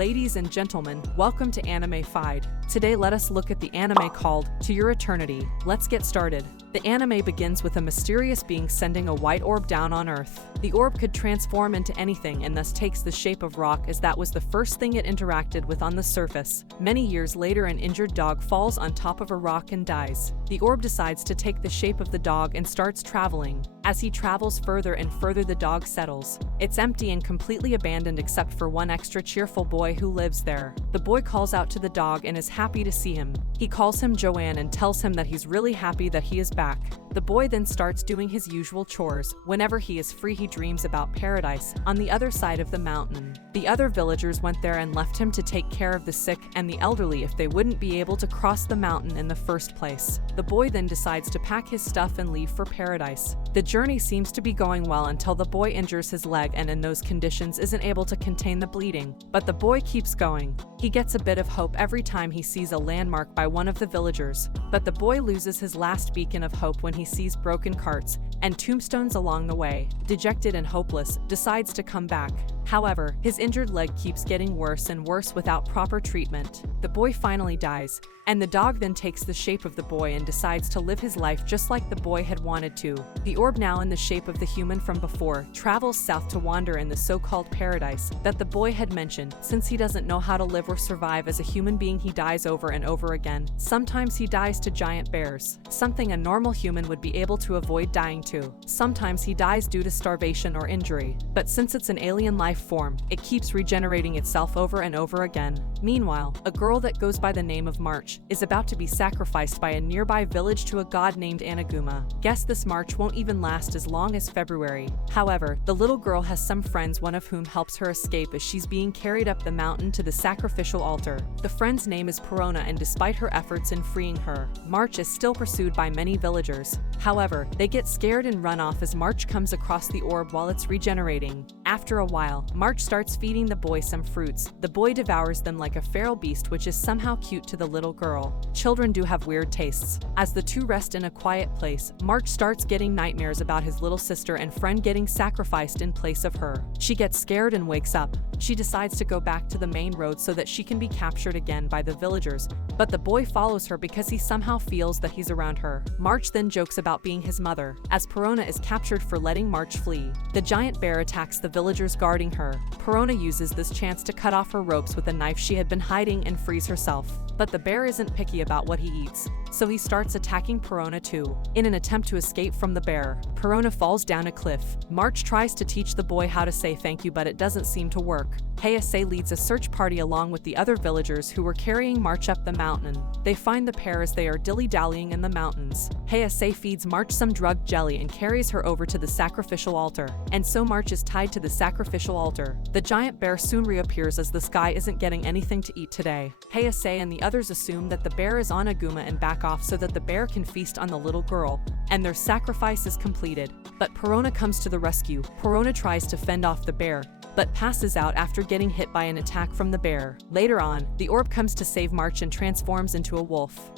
Ladies and gentlemen, welcome to Animefied. Today let us look at the anime called To Your Eternity. Let's get started. The anime begins with a mysterious being sending a white orb down on Earth. The orb could transform into anything and thus takes the shape of rock, as that was the first thing it interacted with on the surface. Many years later, an injured dog falls on top of a rock and dies. The orb decides to take the shape of the dog and starts traveling. As he travels further and further, the dog settles. It's empty and completely abandoned except for one extra cheerful boy who lives there. The boy calls out to the dog and is happy to see him. He calls him Joanne and tells him that he's really happy that he is back. The boy then starts doing his usual chores. Whenever he is free, he dreams about paradise on the other side of the mountain. The other villagers went there and left him to take care of the sick and the elderly if they wouldn't be able to cross the mountain in the first place. The boy then decides to pack his stuff and leave for paradise. The journey seems to be going well until the boy injures his leg and in those conditions isn't able to contain the bleeding. But the boy keeps going. He gets a bit of hope every time he sees a landmark by one of the villagers. But the boy loses his last beacon of hope when he sees broken carts and tombstones along the way. Dejected and hopeless, decides to come back. However, his injured leg keeps getting worse and worse without proper treatment. The boy finally dies, and the dog then takes the shape of the boy and decides to live his life just like the boy had wanted to. The orb, now in the shape of the human from before, travels south to wander in the so-called paradise that the boy had mentioned. Since he doesn't know how to live or survive as a human being, he dies over and over again. Sometimes he dies to giant bears, something a normal human would be able to avoid dying to. Sometimes he dies due to starvation or injury. But since it's an alien life form, it keeps regenerating itself over and over again. Meanwhile, a girl that goes by the name of March is about to be sacrificed by a nearby village to a god named Anaguma. Guess this March won't even last as long as February. However, the little girl has some friends, one of whom helps her escape as she's being carried up the mountain to the sacrificial altar. The friend's name is Perona, and despite her efforts in freeing her, March is still pursued by many villagers. However, they get scared and run off as March comes across the orb while it's regenerating. After a while, March starts feeding the boy some fruits. The boy devours them like a feral beast, which is somehow cute to the little girl. Children do have weird tastes. As the two rest in a quiet place, March starts getting nightmares about his little sister and friend getting sacrificed in place of her. She gets scared and wakes up. She decides to go back to the main road so that she can be captured again by the villagers, but the boy follows her because he somehow feels that he's around her. March then jokes about being his mother, as Perona is captured for letting March flee. The giant bear attacks the villagers guarding her. Perona uses this chance to cut off her ropes with a knife she had been hiding and frees herself. But the bear isn't picky about what he eats, so he starts attacking Perona too. In an attempt to escape from the bear, Perona falls down a cliff. March tries to teach the boy how to say thank you, but it doesn't seem to work. Heisei leads a search party along with the other villagers who were carrying March up the mountain. They find the pair as they are dilly-dallying in the mountains. Heisei feeds March some drugged jelly and carries her over to the sacrificial altar. And so March is tied to the sacrificial altar. The giant bear soon reappears as the sky isn't getting anything to eat today. Heisei and the others assume that the bear is on Aguma and back off so that the bear can feast on the little girl, and their sacrifice is completed. But Perona comes to the rescue. Perona tries to fend off the bear, but passes out after getting hit by an attack from the bear. Later on, the orb comes to save March and transforms into a wolf.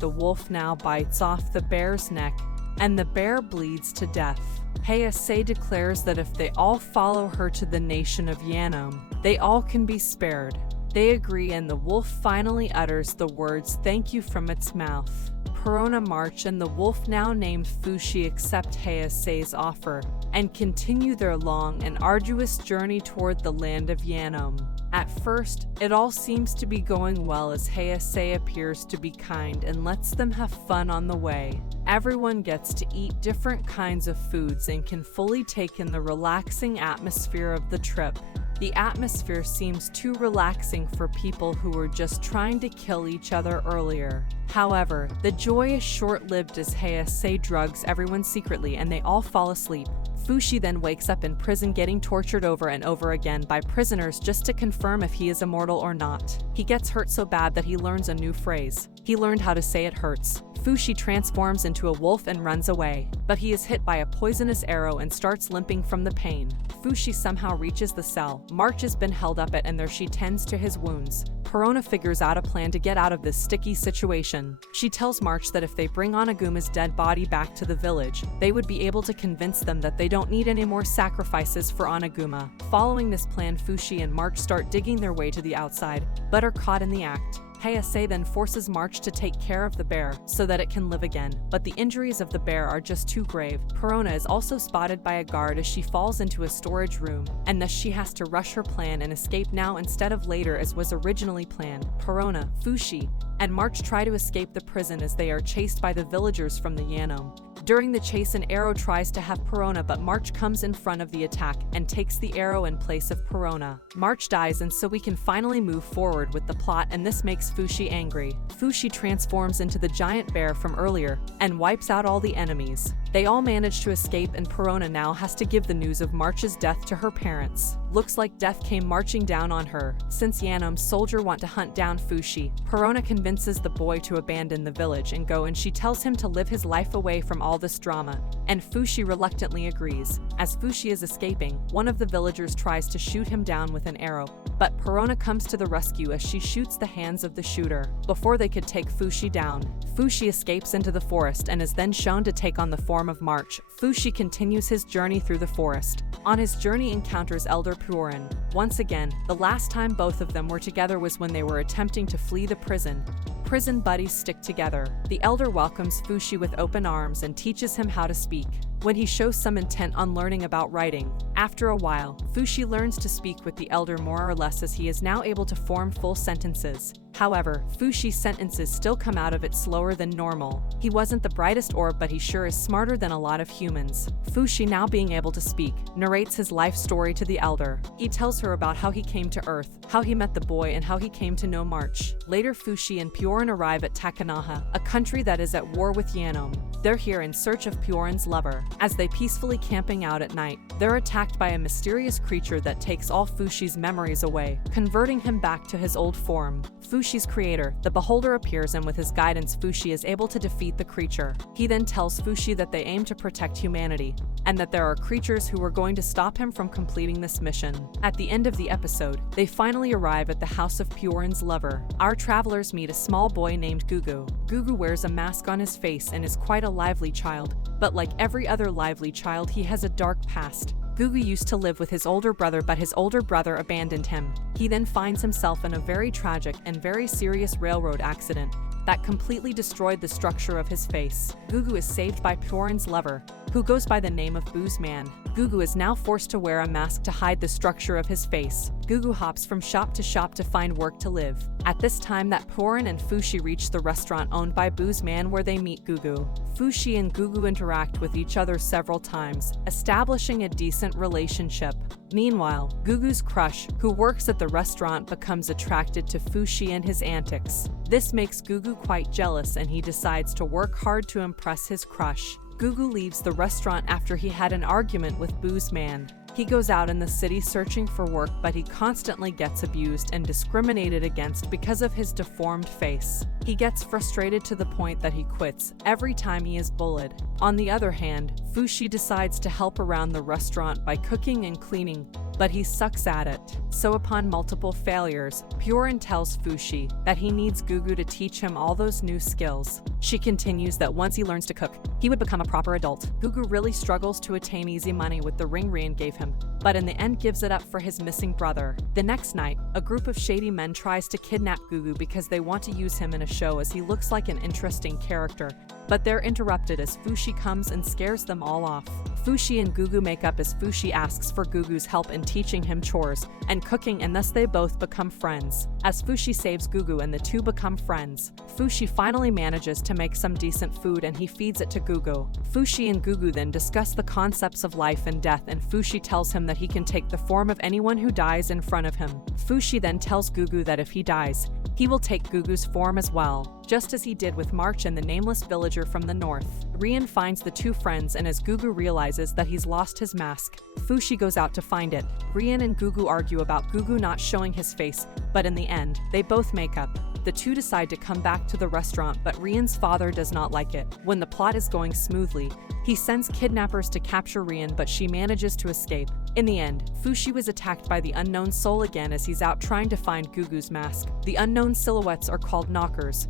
The wolf now bites off the bear's neck, and the bear bleeds to death. Heisei declares that if they all follow her to the nation of Yanom, they all can be spared. They agree, and the wolf finally utters the words "thank you" from its mouth. Perona, March, and the wolf, now named Fushi, accept Heisei's offer and continue their long and arduous journey toward the land of Yanom. At first, it all seems to be going well as Heisei appears to be kind and lets them have fun on the way. Everyone gets to eat different kinds of foods and can fully take in the relaxing atmosphere of the trip. The atmosphere seems too relaxing for people who were just trying to kill each other earlier. However, the joy is short-lived as Heisei drugs everyone secretly and they all fall asleep. Fushi then wakes up in prison getting tortured over and over again by prisoners just to confirm if he is immortal or not. He gets hurt so bad that he learns a new phrase. He learned how to say it hurts. Fushi transforms into a wolf and runs away, but he is hit by a poisonous arrow and starts limping from the pain. Fushi somehow reaches the cell March has been held up at, and there she tends to his wounds. Perona figures out a plan to get out of this sticky situation. She tells March that if they bring Onaguma's dead body back to the village, they would be able to convince them that they don't need any more sacrifices for Onaguma. Following this plan, Fushi and March start digging their way to the outside, but are caught in the act. Hayase then forces March to take care of the bear so that it can live again, but the injuries of the bear are just too grave. Perona is also spotted by a guard as she falls into a storage room, and thus she has to rush her plan and escape now instead of later as was originally planned. Perona, Fushi, and March try to escape the prison as they are chased by the villagers from the Yanome. During the chase, an arrow tries to have Perona, but March comes in front of the attack and takes the arrow in place of Perona. March dies, and so we can finally move forward with the plot, and this makes Fushi angry. Fushi transforms into the giant bear from earlier and wipes out all the enemies. They all manage to escape, and Perona now has to give the news of March's death to her parents. Looks like death came marching down on her. Since Yanome's soldiers want to hunt down Fushi, Perona convinces the boy to abandon the village and go, and she tells him to live his life away from all this drama, and Fushi reluctantly agrees. As Fushi is escaping, one of the villagers tries to shoot him down with an arrow, but Perona comes to the rescue as she shoots the hands of the shooter. Before they could take Fushi down, Fushi escapes into the forest and is then shown to take on the form of March. Fushi continues his journey through the forest. On his journey, encounters Elder Purin. Once again, the last time both of them were together was when they were attempting to flee the prison. Prison buddies stick together. The elder welcomes Fushi with open arms and teaches him how to speak. When he shows some intent on learning about writing, after a while, Fushi learns to speak with the elder more or less, as he is now able to form full sentences. However, Fushi's sentences still come out of it slower than normal. He wasn't the brightest orb, but he sure is smarter than a lot of humans. Fushi, now being able to speak, narrates his life story to the elder. He tells her about how he came to Earth, how he met the boy, and how he came to know March. Later, Fushi and Purin arrive at Takanaha, a country that is at war with Yanome. They're here in search of Purin's lover. As they peacefully camping out at night, they're attacked by a mysterious creature that takes all Fushi's memories away, converting him back to his old form. Fushi's creator, the Beholder, appears, and with his guidance, Fushi is able to defeat the creature. He then tells Fushi that they aim to protect humanity, and that there are creatures who are going to stop him from completing this mission. At the end of the episode, they finally arrive at the house of Purin's lover. Our travelers meet a small boy named Gugu. Gugu wears a mask on his face and is quite a lively child, but like every other lively child, he has a dark past. Gugu used to live with his older brother, but his older brother abandoned him. He then finds himself in a very tragic and very serious railroad accident that completely destroyed the structure of his face. Gugu is saved by Purin's lover, who goes by the name of Booze Man. Gugu is now forced to wear a mask to hide the structure of his face. Gugu hops from shop to shop to find work to live. At this time that Purin and Fushi reach the restaurant owned by Booze Man, where they meet Gugu. Fushi and Gugu interact with each other several times, establishing a decent relationship. Meanwhile, Gugu's crush, who works at the restaurant, becomes attracted to Fushi and his antics. This makes Gugu quite jealous, and he decides to work hard to impress his crush. Gugu leaves the restaurant after he had an argument with Booze Man. He goes out in the city searching for work, but he constantly gets abused and discriminated against because of his deformed face. He gets frustrated to the point that he quits every time he is bullied. On the other hand, Fushi decides to help around the restaurant by cooking and cleaning, but he sucks at it. So upon multiple failures, Purin tells Fushi that he needs Gugu to teach him all those new skills. She continues that once he learns to cook, he would become a proper adult. Gugu really struggles to attain easy money with the ring Rian gave him, but in the end gives it up for his missing brother. The next night, a group of shady men tries to kidnap Gugu because they want to use him in a show, as he looks like an interesting character, but they're interrupted as Fushi comes and scares them all off. Fushi and Gugu make up as Fushi asks for Gugu's help in teaching him chores and cooking, and thus they both become friends. As Fushi saves Gugu and the two become friends, Fushi finally manages to make some decent food and he feeds it to Gugu. Fushi and Gugu then discuss the concepts of life and death, and Fushi tells him that he can take the form of anyone who dies in front of him. Fushi then tells Gugu that if he dies, he will take Gugu's form as well. just as he did with March and the nameless villager from the north. Rian finds the two friends, and as Gugu realizes that he's lost his mask, Fushi goes out to find it. Rian and Gugu argue about Gugu not showing his face, but in the end, they both make up. The two decide to come back to the restaurant, but Rian's father does not like it. When the plot is going smoothly, he sends kidnappers to capture Rian, but she manages to escape. In the end, Fushi was attacked by the unknown soul again as he's out trying to find Gugu's mask. The unknown silhouettes are called knockers.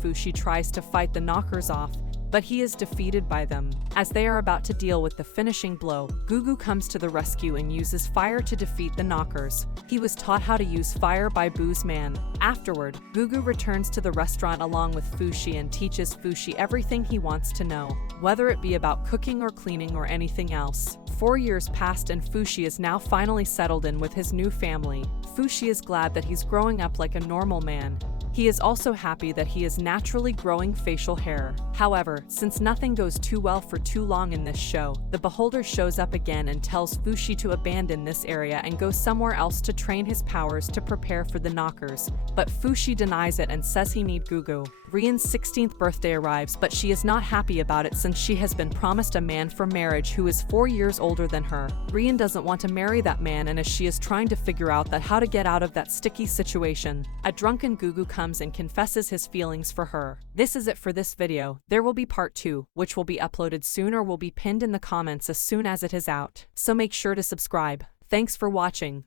Fushi tries to fight the knockers off, but he is defeated by them. As they are about to deal with the finishing blow, Gugu comes to the rescue and uses fire to defeat the knockers. He was taught how to use fire by Boo's man. Afterward, Gugu returns to the restaurant along with Fushi and teaches Fushi everything he wants to know, whether it be about cooking or cleaning or anything else. 4 years passed and Fushi is now finally settled in with his new family. Fushi is glad that he's growing up like a normal man. He is also happy that he is naturally growing facial hair. However, since nothing goes too well for too long in this show, the Beholder shows up again and tells Fushi to abandon this area and go somewhere else to train his powers to prepare for the knockers. But Fushi denies it and says he needs Gugu. Rian's 16th birthday arrives, but she is not happy about it since she has been promised a man for marriage who is 4 years older than her. Rian doesn't want to marry that man, and as she is trying to figure out how to get out of that sticky situation, a drunken Gugu comes and confesses his feelings for her. This is it for this video. There will be part 2, which will be uploaded soon or will be pinned in the comments as soon as it is out. So make sure to subscribe. Thanks for watching.